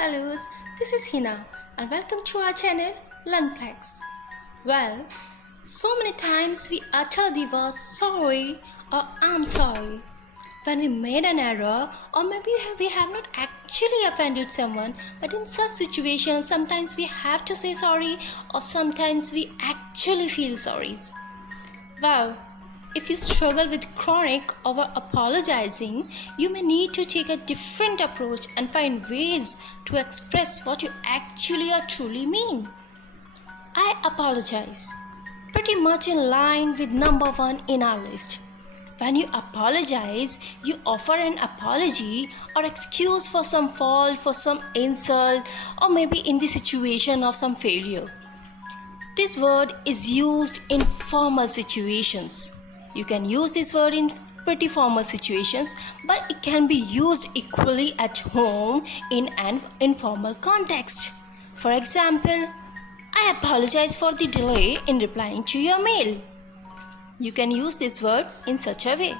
fellows, this is Hina and welcome to our channel Learnplex. Well, so many times we utter the words sorry or I'm sorry when we made an error, or maybe we have not actually offended someone, but in such situations sometimes we have to say sorry or sometimes we actually feel sorry. Well, if you struggle with chronic over apologizing, you may need to take a different approach and find ways to express what you actually or truly mean. I apologize. Pretty much in line with number 1 in our list. When you apologize, you offer an apology or excuse for some fault, for some insult, or maybe in the situation of some failure. This word is used in formal situations. You can use this word in pretty formal situations, but it can be used equally at home in an informal context. For example, I apologize for the delay in replying to your mail. You can use this word in such a way.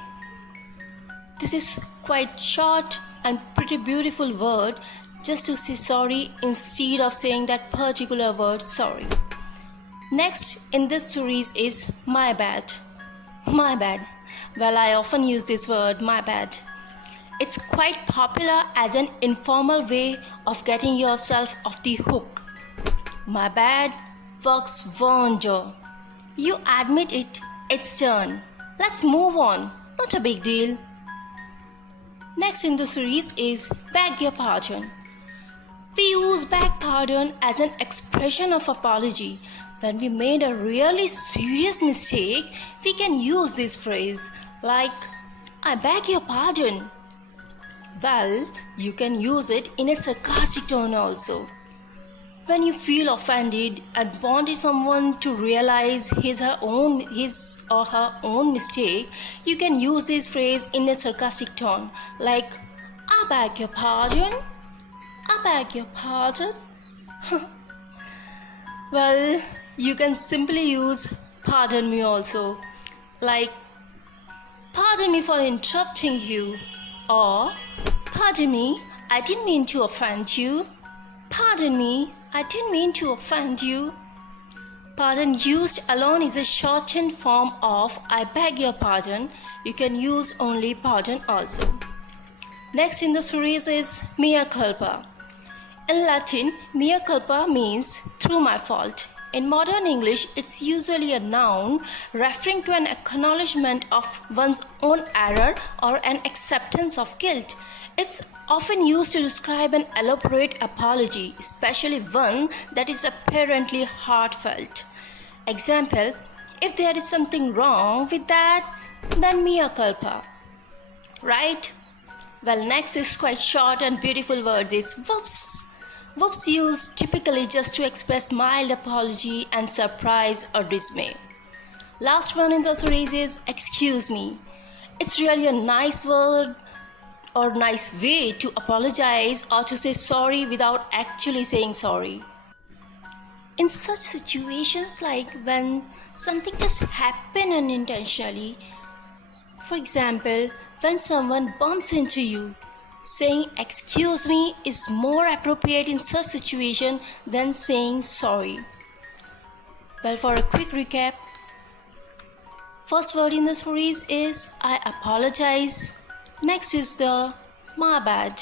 This is quite short and pretty beautiful word just to say sorry instead of saying that particular word sorry. Next in this series is my bad. My bad. Well, I often use this word, my bad. It's quite popular as an informal way of getting yourself off the hook. My bad works wonder. You admit it, it's done. Let's move on. Not a big deal. Next in the series is beg your pardon. We use beg pardon as an expression of apology. When we made a really serious mistake, we can use this phrase like, I beg your pardon. Well, you can use it in a sarcastic tone also. When you feel offended and wanted someone to realize his or her own mistake, you can use this phrase in a sarcastic tone like, I beg your pardon. I beg your pardon. Well, you can simply use pardon me also, like pardon me for interrupting you, or pardon me, I didn't mean to offend you. Pardon me, I didn't mean to offend you. Pardon used alone is a shortened form of I beg your pardon. You can use only pardon also. Next in the series is Mea Culpa. In Latin, Mea Culpa means through my fault. In modern English, it's usually a noun referring to an acknowledgement of one's own error or an acceptance of guilt. It's often used to describe an elaborate apology, especially one that is apparently heartfelt. Example, if there is something wrong with that, then mea culpa. Right? Well, next is quite short and beautiful words. It's whoops. Whoops used typically just to express mild apology and surprise or dismay. Last one in the series is excuse me. It's really a nice word or nice way to apologize or to say sorry without actually saying sorry. In such situations like when something just happened unintentionally, for example, when someone bumps into you, saying excuse me is more appropriate in such situation than saying sorry. Well, for a quick recap, first word in the series is I apologize. Next is the my bad.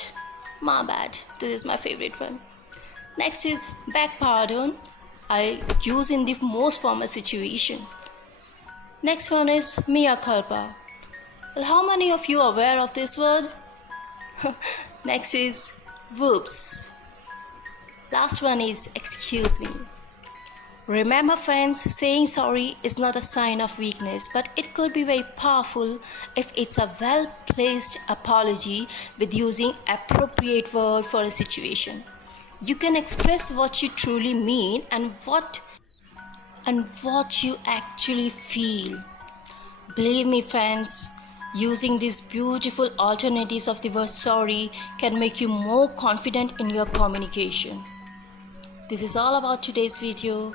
My bad. This is my favorite one. Next is beg pardon. I use in the most formal situation. Next one is mea culpa. Well, how many of you are aware of this word? Next is whoops. Last one is excuse me. Remember friends, saying sorry is not a sign of weakness, but it could be very powerful if it's a well-placed apology with using appropriate word for a situation. You can express what you truly mean and what you actually feel. Believe me friends, using these beautiful alternatives of the word sorry can make you more confident in your communication. This is all about today's video.